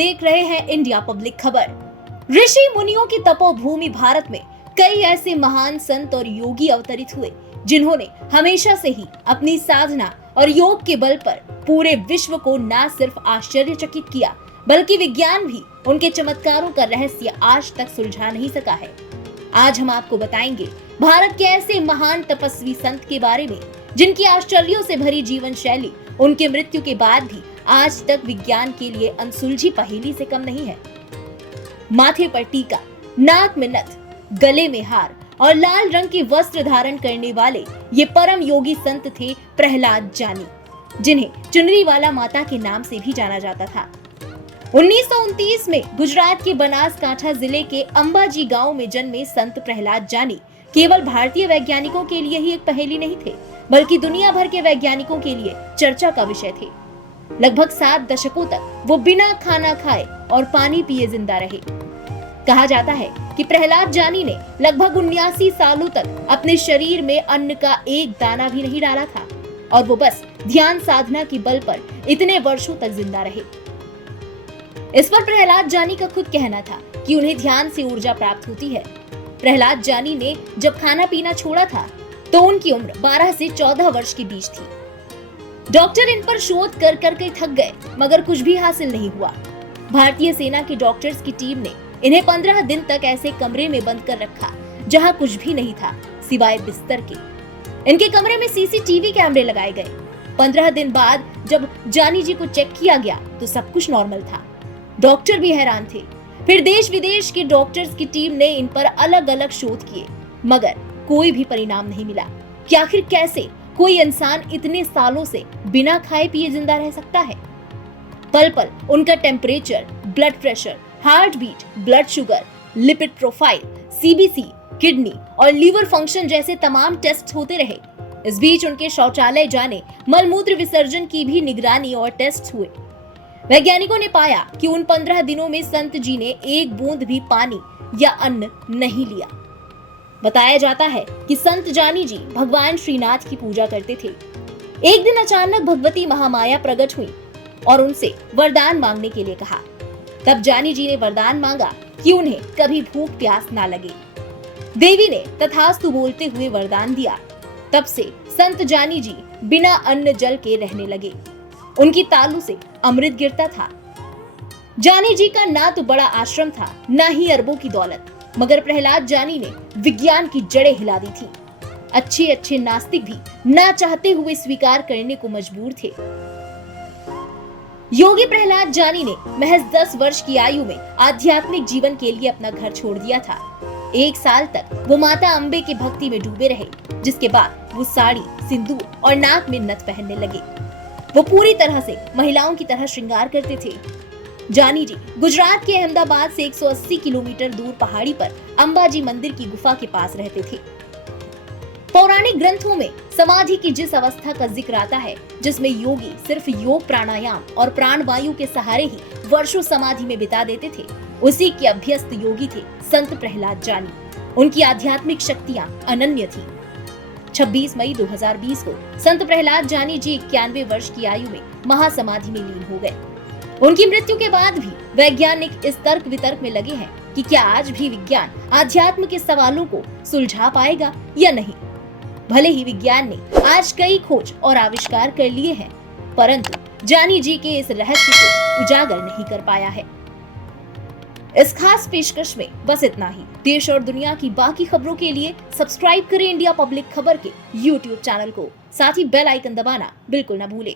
देख रहे हैं इंडिया पब्लिक खबर। ऋषि मुनियों की तपोभूमि भारत में कई ऐसे महान संत और योगी अवतरित हुए जिन्होंने हमेशा से ही अपनी साधना और योग के बल पर पूरे विश्व को न सिर्फ आश्चर्यचकित किया बल्कि विज्ञान भी उनके चमत्कारों का रहस्य आज तक सुलझा नहीं सका है। आज हम आपको बताएंगे भारत के ऐसे महान तपस्वी संत के बारे में जिनकी आश्चर्यों से भरी जीवन शैली उनके मृत्यु के बाद भी आज तक विज्ञान के लिए अनसुलझी पहेली से कम नहीं है। माथे पर टीका, नाक में नथ, गले में हार और लाल रंग के वस्त्र धारण करने वाले ये परम योगी संत थे प्रहलाद जानी, जिन्हें चुनरी वाला माता के नाम से भी जाना जाता था। 1929 में गुजरात के बनासकांठा जिले के अंबाजी गांव में जन्मे संत प्रहलाद जानी केवल भारतीय वैज्ञानिकों के लिए ही एक पहेली नहीं थे, बल्कि दुनिया भर के वैज्ञानिकों के लिए चर्चा का विषय थे। लगभग 7 दशकों तक वो बिना खाना खाए और पानी पिए जिंदा रहे। कहा जाता है कि प्रहलाद जानी ने लगभग 79 सालों तक अपने शरीर में अन्न का एक दाना भी नहीं डाला था और वो बस ध्यान साधना के बल पर इतने वर्षों तक जिंदा रहे। इस पर प्रहलाद जानी का खुद कहना था कि उन्हें ध्यान से ऊर्जा प्राप्त होती है। प्रहलाद जानी ने जब खाना पीना छोड़ा था तो उनकी उम्र 12 से 14 वर्ष के बीच थी। डॉक्टर इन पर शोध कर के थक गए मगर कुछ भी हासिल नहीं हुआ। भारतीय सेना की डॉक्टर्स की टीम ने इन्हें 15 दिन तक ऐसे कमरे में बंद कर रखा जहां कुछ भी नहीं था सिवाय बिस्तर के। इनके कमरे में सीसीटीवी कैमरे लगाए गए। 15 दिन बाद जब जानी जी को चेक किया गया तो सब कुछ नॉर्मल था। डॉक्टर भी हैरान थे। फिर देश विदेश के डॉक्टर्स की टीम ने इन पर अलग अलग शोध किए मगर कोई भी परिणाम नहीं मिला कि आखिर कैसे कोई इंसान इतने सालों से बिना खाए पिए जिंदा रह सकता है। पल पल उनका temperature, blood pressure, heart beat, blood sugar, lipid profile, CBC, kidney और लीवर फंक्शन जैसे तमाम टेस्ट होते रहे। इस बीच उनके शौचालय जाने, मलमूत्र विसर्जन की भी निगरानी और टेस्ट हुए। वैज्ञानिकों ने पाया कि उन 15 दिनों में संत जी ने एक बूंद भी पानी या अन्न नहीं लिया। बताया जाता है कि संत जानी जी भगवान श्रीनाथ की पूजा करते थे। एक दिन अचानक भगवती महामाया प्रकट हुई और उनसे वरदान मांगने के लिए कहा। तब जानी जी ने वरदान मांगा कि उन्हें कभी भूख प्यास ना लगे। देवी ने तथास्तु बोलते हुए वरदान दिया। तब से संत जानी जी बिना अन्न जल के रहने लगे। उनकी तालू से अमृत गिरता था। जानी जी का ना तो बड़ा आश्रम था, ना ही अरबों की दौलत, मगर प्रहलाद जानी ने विज्ञान की जड़ें हिला दी थी। अच्छे नास्तिक भी ना चाहते हुए स्वीकार करने को मजबूर थे। योगी प्रहलाद जानी ने महज 10 वर्ष की आयु में आध्यात्मिक जीवन के लिए अपना घर छोड़ दिया था। 1 साल तक वो माता अम्बे की भक्ति में डूबे रहे, जिसके बाद वो साड़ी, सिंदूर और नाक में नथ पहनने लगे। वो पूरी तरह से महिलाओं की तरह श्रृंगार करते थे। जानी जी गुजरात के अहमदाबाद से 180 किलोमीटर दूर पहाड़ी पर अंबाजी मंदिर की गुफा के पास रहते थे। पौराणिक ग्रंथों में समाधि की जिस अवस्था का जिक्र आता है जिसमें योगी सिर्फ योग, प्राणायाम और प्राणवायु के सहारे ही वर्षों समाधि में बिता देते थे, उसी के अभ्यस्त योगी थे संत प्रहलाद जानी। उनकी आध्यात्मिक शक्तियां अनन्य थी। 26 मई 2020 को संत प्रहलाद जानी जी 91 वर्ष की आयु में महासमाधि में लीन हो गए। उनकी मृत्यु के बाद भी वैज्ञानिक इस तर्क वितर्क में लगे हैं कि क्या आज भी विज्ञान आध्यात्म के सवालों को सुलझा पाएगा या नहीं। भले ही विज्ञान ने आज कई खोज और आविष्कार कर लिए हैं, परंतु जानी जी के इस रहस्य को उजागर नहीं कर पाया है। इस खास पेशकश में बस इतना ही। देश और दुनिया की बाकी खबरों के लिए सब्सक्राइब करें इंडिया पब्लिक खबर के YouTube चैनल को, साथ ही बेल आइकन दबाना बिल्कुल न भूलें।